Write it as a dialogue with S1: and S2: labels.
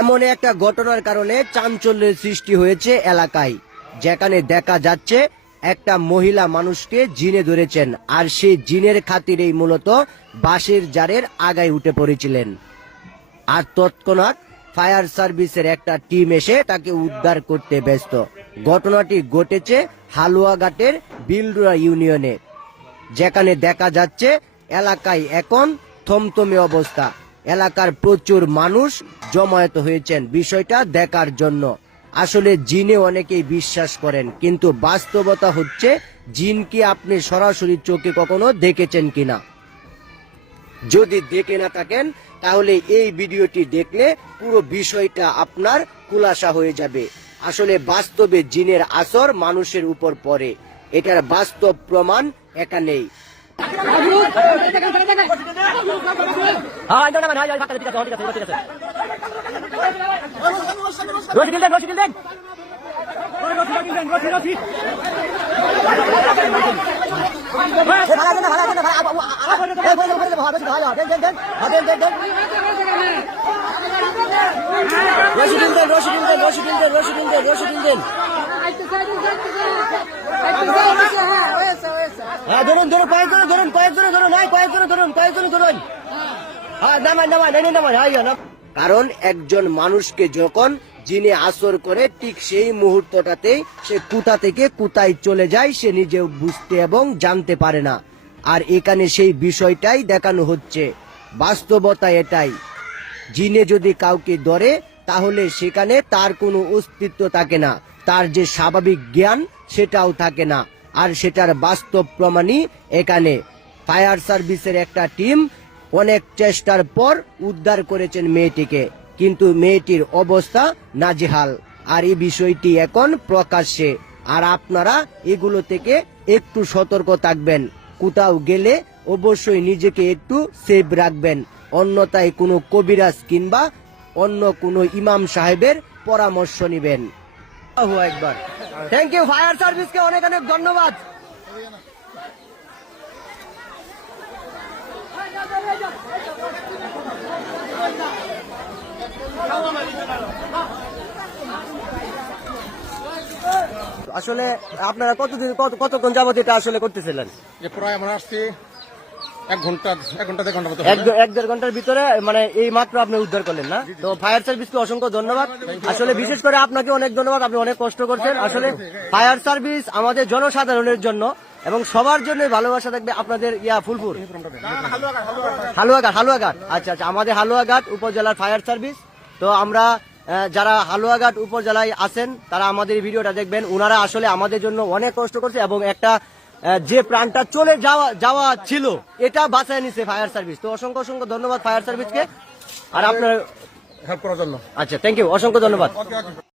S1: এমন একটা ঘটনার কারণে চাঞ্চল্যের সৃষ্টি হয়েছে এলাকায় যেখানে দেখা যাচ্ছে একটা মহিলা মানুষকে জিনে ধরেছেন আর সেই জিনের খাতিরেই মূলত বাঁশের জারের আগায় উঠে পড়েছিলেন আর তৎক্ষণাৎ ফায়ার সার্ভিসের একটা টিম এসে তাকে উদ্ধার করতে ব্যস্ত ঘটনাটি ঘটেছে হালুয়াঘাটের বিলডুরা ইউনিয়নে যেখানে দেখা যাচ্ছে এলাকায় এখন থমথমে অবস্থা এলাকার প্রচুর মানুষ জমায়েত হয়েছেন বিষয়টা দেখার জন্য আসলে জিনে অনেকেই বিশ্বাস করেন কিন্তু বাস্তবতা হচ্ছে জিনকে আপনি সরাসরি চোখে কখনো দেখেছেন কিনা যদি দেখে না থাকেন তাহলে এই ভিডিওটি দেখলে পুরো বিষয়টা আপনার খুলাসা হয়ে যাবে আসলে বাস্তবে জিনের আসর মানুষের উপর পড়ে এটার বাস্তব প্রমাণ নেই হ্যাঁ, হ্যাঁ, রশিদুল দেন রশিদুল দেন রশিদুল দেন রশিদুল দেন রশিদুল দেন হ্যাঁ ধরুন ধরুন কয়েক ধরুন কয়েক ধরুন হ্যাঁ কয়েক ধরুন কয়েক ধরুন হ্যাঁ নামান নামান এনে নামান কারণ একজন মানুষকে যখন যিনি আসর করে ঠিক সেই মুহূর্তটাতে সে কুতা থেকে কুতায় চলে যায় সে নিজেও বুঝতে এবং জানতে পারে না আর এখানে সেই বিষয়টাই দেখানো হচ্ছে বাস্তবতা এটাই জিনে যদি কাউকে ধরে তাহলে সেখানে তার কোনো অস্তিত্ব থাকে না তার যে স্বাভাবিক জ্ঞান সেটাও থাকে না আর সেটার বাস্তব প্রমাণই এখানে ফায়ার সার্ভিসের একটা টিম অনেক চেষ্টার পর উদ্ধার করেছেন মেয়েটিকে কিন্তু মেয়েটির অবস্থা নাজেহাল আর এই বিষয়টি এখন প্রকাশ্যে আর আপনারা এগুলো থেকে একটু সতর্ক থাকবেন কোথাও গেলে অবশ্যই নিজেকে একটু সেভ রাখবেন অন্যতায় কোনো কবিরাজ কিংবা অন্য কোনো ইমাম সাহেবের পরামর্শ নেবেন একবার থ্যাংক ইউ ফায়ার সার্ভিসকে অনেক অনেক ধন্যবাদ আসলে আপনারা কতদিন কতক্ষণ যাবত এটা আসলে করতেছিলেন
S2: প্রায় আমরা আসছি এক
S1: এক দেড় ঘন্টার ভিতরে মানে আপনি উদ্ধার করলেন না তো ফায়ার অসংখ্য ধন্যবাদ আসলে বিশেষ করে আপনাকে অনেক ধন্যবাদ আপনি অনেক কষ্ট করছেন হ্যাঁ, আসলে হ্যাঁ, হ্যাঁ। ফায়ার সার্ভিস আমাদের জনসাধারণের জন্য এবং সবার জন্য ভালোবাসা থাকবে আপনাদের ইয়া ফুলপুর হালুয়াঘাট হালুয়াঘাট আচ্ছা আচ্ছা আমাদের হালুয়াঘাট উপজেলার ফায়ার সার্ভিস তো আমরা যারা হালুয়াঘাট উপজেলায় আছেন তারা আমাদের ভিডিওটা দেখবেন ওনারা আসলে আমাদের জন্য অনেক কষ্ট করছে এবং একটা যে প্রাণটা চলে যাওয়া যাওয়া ছিল এটা বাঁচায় নিছে ফায়ার সার্ভিস তো অসংখ্য অসংখ্য ধন্যবাদ ফায়ার সার্ভিসকে আর আপনার হেল্প করার জন্য আচ্ছা থ্যাংক ইউ অসংখ্য ধন্যবাদ